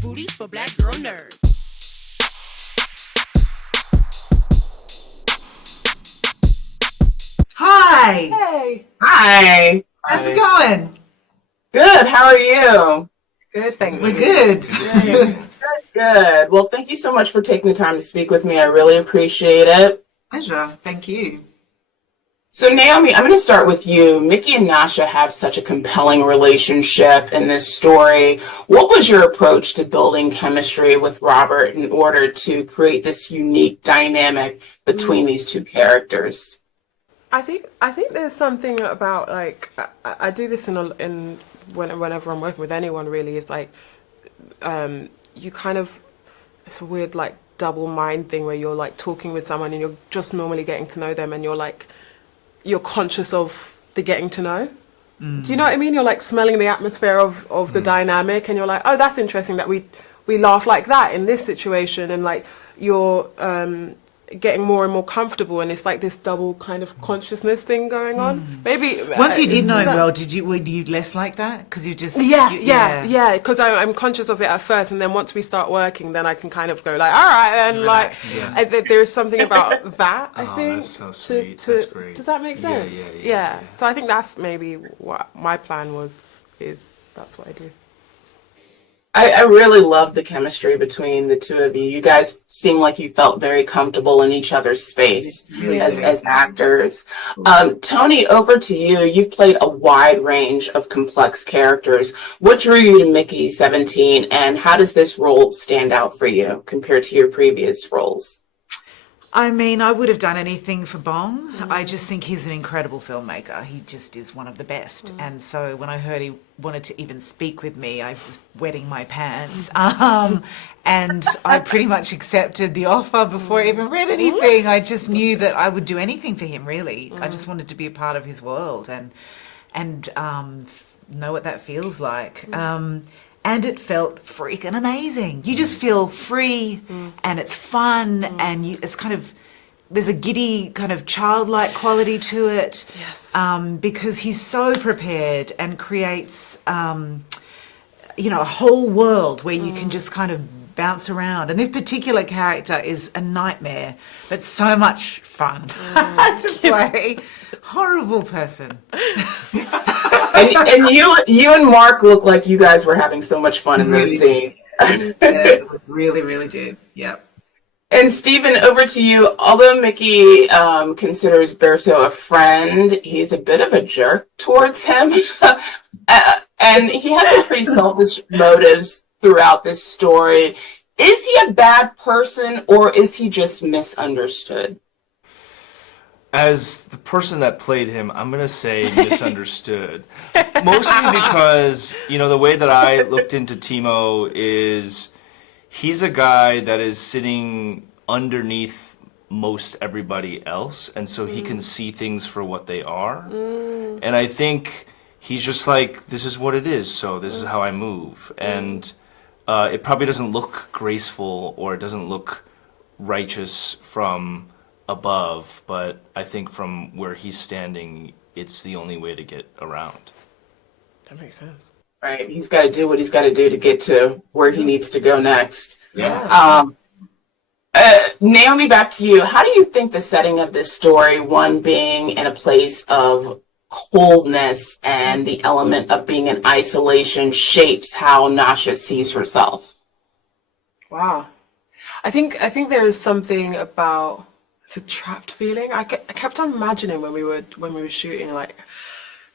booties for black girl nerds. Hi. Hey. Hi. How's it going? Good. How are you? Good, thank you. We're good. Good. Well, thank you so much for taking the time to speak with me. I really appreciate it. Pleasure. Thank you. So, Naomi, I'm going to start with you. Mickey and Nasha have such a compelling relationship in this story. What was your approach to building chemistry with Robert in order to create this unique dynamic between these two characters? I think there's something about, like, I do this whenever I'm working with anyone, really, is like you kind of, it's a weird like double mind thing where you're like talking with someone and you're just normally getting to know them and you're conscious of the getting to know. Do you know what I mean? You're like smelling the atmosphere of the dynamic and you're like, oh, that's interesting that we laugh like that in this situation, and like you're getting more and more comfortable, and it's like this double kind of consciousness thing going on. Maybe Once you did know him well, were you less like that? Because you just yeah. Because I'm conscious of it at first, and then once we start working, then I can kind of go like, all right, and like there's something about that. I think that's so sweet. That's great. Does that make sense? Yeah. So I think that's maybe what my plan was. That's what I do. I really love the chemistry between the two of you. You guys seem like you felt very comfortable in each other's space as actors. Toni, over to you. You've played a wide range of complex characters. What drew you to Mickey 17, and how does this role stand out for you compared to your previous roles? I mean, I would have done anything for Bong. I just think he's an incredible filmmaker. He just is one of the best. And so when I heard he wanted to even speak with me, I was wetting my pants. And I pretty much accepted the offer before I even read anything. I just knew that I would do anything for him, really. I just wanted to be a part of his world and know what that feels like. And it felt freaking amazing. You just feel free and it's fun and it's kind of, there's a giddy kind of childlike quality to it. Yes. Because he's so prepared and creates, a whole world where you can just kind of bounce around. And this particular character is a nightmare, but so much fun to play. Horrible person. And you and Mark look like you guys were having so much fun in those scenes. Really, really did. Yep. And Stephen, over to you. Although Mickey considers Berto a friend, he's a bit of a jerk towards him. And he has some pretty selfish motives throughout this story. Is he a bad person, or is he just misunderstood? As the person that played him, I'm going to say misunderstood. Mostly because, the way that I looked into Timo is he's a guy that is sitting underneath most everybody else, and so he can see things for what they are. And I think he's just like, this is what it is, so this is how I move. And it probably doesn't look graceful or it doesn't look righteous from above, but I think from where he's standing, it's the only way to get around. That makes sense. Right. He's got to do what he's got to do to get to where he needs to go next. Yeah. Naomi, back to you. How do you think the setting of this story, one being in a place of coldness and the element of being in isolation, shapes how Nasha sees herself? Wow. I think there is something about the trapped feeling. I kept on imagining when we were shooting, like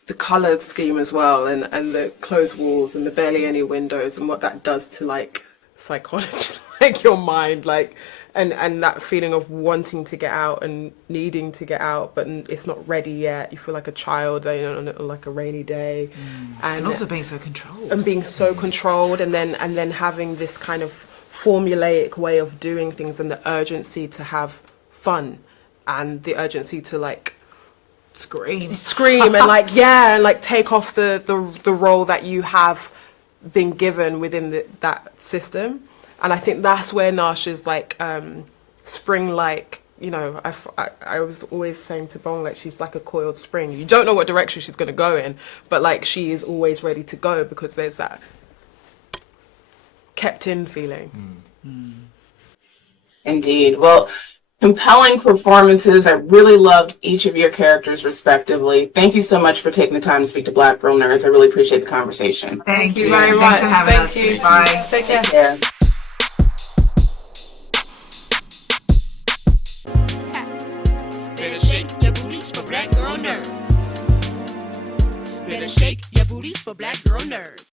the colored scheme as well, and the closed walls and the barely any windows, and what that does to like psychology, like your mind, like and that feeling of wanting to get out and needing to get out, but it's not ready yet. You feel like a child, on like a rainy day, and also being so controlled. And then having this kind of formulaic way of doing things, and the urgency to have fun and the urgency to like scream and like take off the role that you have been given within that system. And I think that's where Nasha's like spring, like, I was always saying to Bong, like, she's like a coiled spring. You don't know what direction she's going to go in, but like she is always ready to go because there's that kept in feeling. Indeed. Well, compelling performances. I really loved each of your characters respectively. Thank you so much for taking the time to speak to Black Girl Nerds. I really appreciate the conversation. Thank you very much. Thanks for having us. you. Bye. Take care. Yeah. Better shake your booties for Black Girl Nerds. Better shake your booties for Black Girl Nerds.